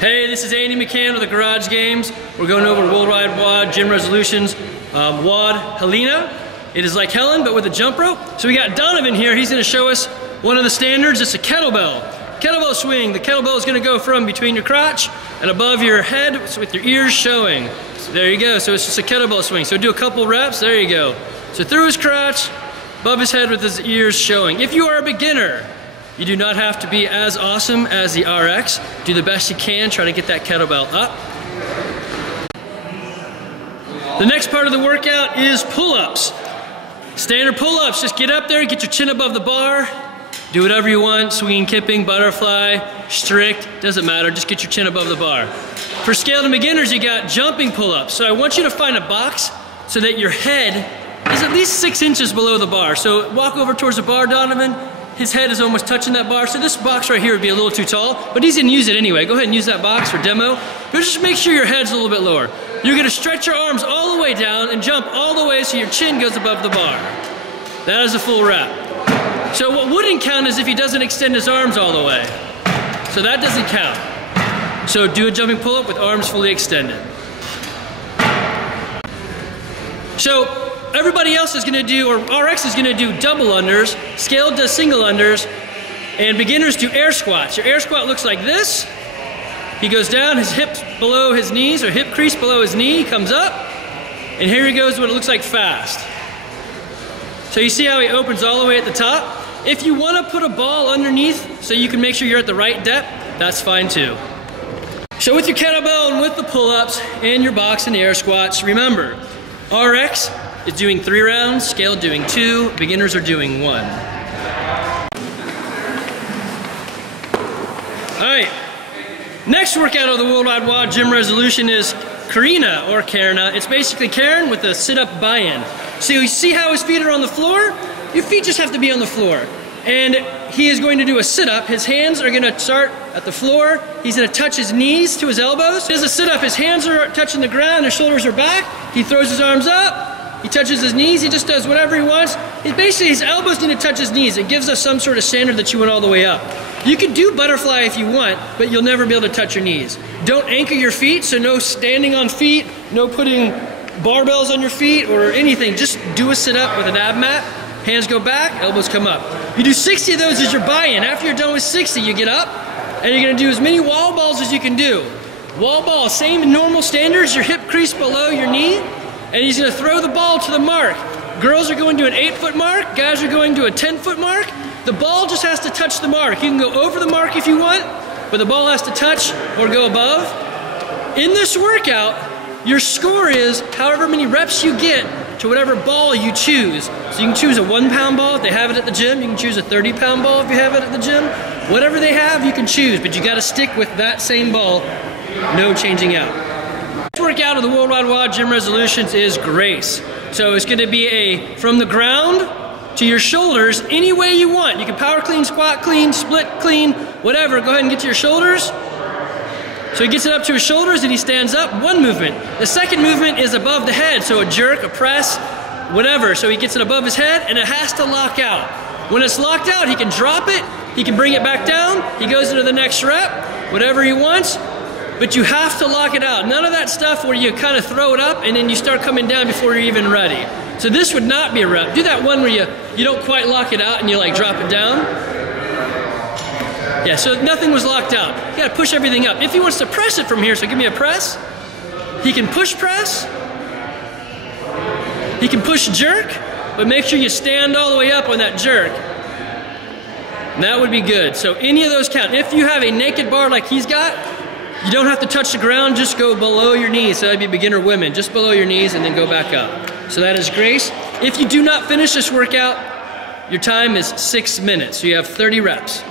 Hey, this is Andy McCann with the Garage Games. We're going over Worldwide WOD Gym Resolutions WOD Helena. It is like Helen, but with a jump rope. So we got Donovan here. He's going to show us one of the standards. It's a kettlebell. Kettlebell swing. The kettlebell is going to go from between your crotch and above your head with your ears showing. So there you go. So it's just a kettlebell swing. So do a couple reps. There you go. So through his crotch, above his head with his ears showing. If you are a beginner, you do not have to be as awesome as the RX. Do the best you can, try to get that kettlebell up. The next part of the workout is pull-ups. Standard pull-ups, just get up there, get your chin above the bar, do whatever you want, swinging, kipping, butterfly, strict, doesn't matter, just get your chin above the bar. For scaled and beginners, you got jumping pull-ups. So I want you to find a box so that your head is at least 6 inches below the bar. So walk over towards the bar, Donovan. His head is almost touching that bar, so this box right here would be a little too tall, but he's gonna use it anyway. Go ahead and use that box for demo. But just make sure your head's a little bit lower. You're gonna stretch your arms all the way down and jump all the way so your chin goes above the bar. That is a full wrap. So what wouldn't count is if he doesn't extend his arms all the way. So that doesn't count. So do a jumping pull-up with arms fully extended. So everybody else is gonna do, or RX is gonna do double unders, scaled does single unders, and beginners do air squats. Your air squat looks like this. He goes down, his hips below his knees, or hip crease below his knee, comes up, and here he goes what it looks like fast. So you see how he opens all the way at the top? If you wanna put a ball underneath so you can make sure you're at the right depth, that's fine too. So with your kettlebell and with the pull-ups and your box and the air squats, remember, RX is doing 3 rounds, scaled doing 2, beginners are doing 1. All right, next workout of the Worldwide WOD Gym Resolution is Karina or Karina. It's basically Karen with a sit-up buy-in. So you see how his feet are on the floor? Your feet just have to be on the floor. And he is going to do a sit-up. His hands are gonna start at the floor. He's gonna touch his knees to his elbows. He does a sit-up, his hands are touching the ground, his shoulders are back. He throws his arms up. He touches his knees, he just does whatever he wants. Basically, his elbows need to touch his knees. It gives us some sort of standard that you went all the way up. You can do butterfly if you want, but you'll never be able to touch your knees. Don't anchor your feet, so no standing on feet, no putting barbells on your feet or anything. Just do a sit-up with an ab mat. Hands go back, elbows come up. You do 60 of those as your buy-in. After you're done with 60, you get up, and you're gonna do as many wall balls as you can do. Wall ball, same normal standards, your hip crease below your knee, and he's gonna throw the ball to the mark. Girls are going to an 8-foot mark, guys are going to a 10-foot mark. The ball just has to touch the mark. You can go over the mark if you want, but the ball has to touch or go above. In this workout, your score is however many reps you get to whatever ball you choose. So you can choose a 1-pound ball if they have it at the gym. You can choose a 30-pound ball if you have it at the gym. Whatever they have, you can choose, but you gotta stick with that same ball, no changing out. Next workout of the Worldwide WOD Gym Resolutions is Grace. So it's gonna be a from the ground to your shoulders any way you want. You can power clean, squat clean, split clean, whatever. Go ahead and get to your shoulders. So he gets it up to his shoulders and he stands up, 1 movement. The second movement is above the head, so a jerk, a press, whatever. So he gets it above his head and it has to lock out. When it's locked out, he can drop it, he can bring it back down, he goes into the next rep, whatever he wants, but you have to lock it out. None of that stuff where you kind of throw it up and then you start coming down before you're even ready. So this would not be a rep. Do that one where you don't quite lock it out and you like drop it down. Yeah, so nothing was locked out. You gotta push everything up. If he wants to press it from here, so give me a press. He can push press. He can push jerk, but make sure you stand all the way up on that jerk. And that would be good. So any of those count. If you have a naked bar like he's got, you don't have to touch the ground, just go below your knees. So that'd be beginner women, just below your knees and then go back up. So that is Grace. If you do not finish this workout, your time is 6 minutes. So you have 30 reps.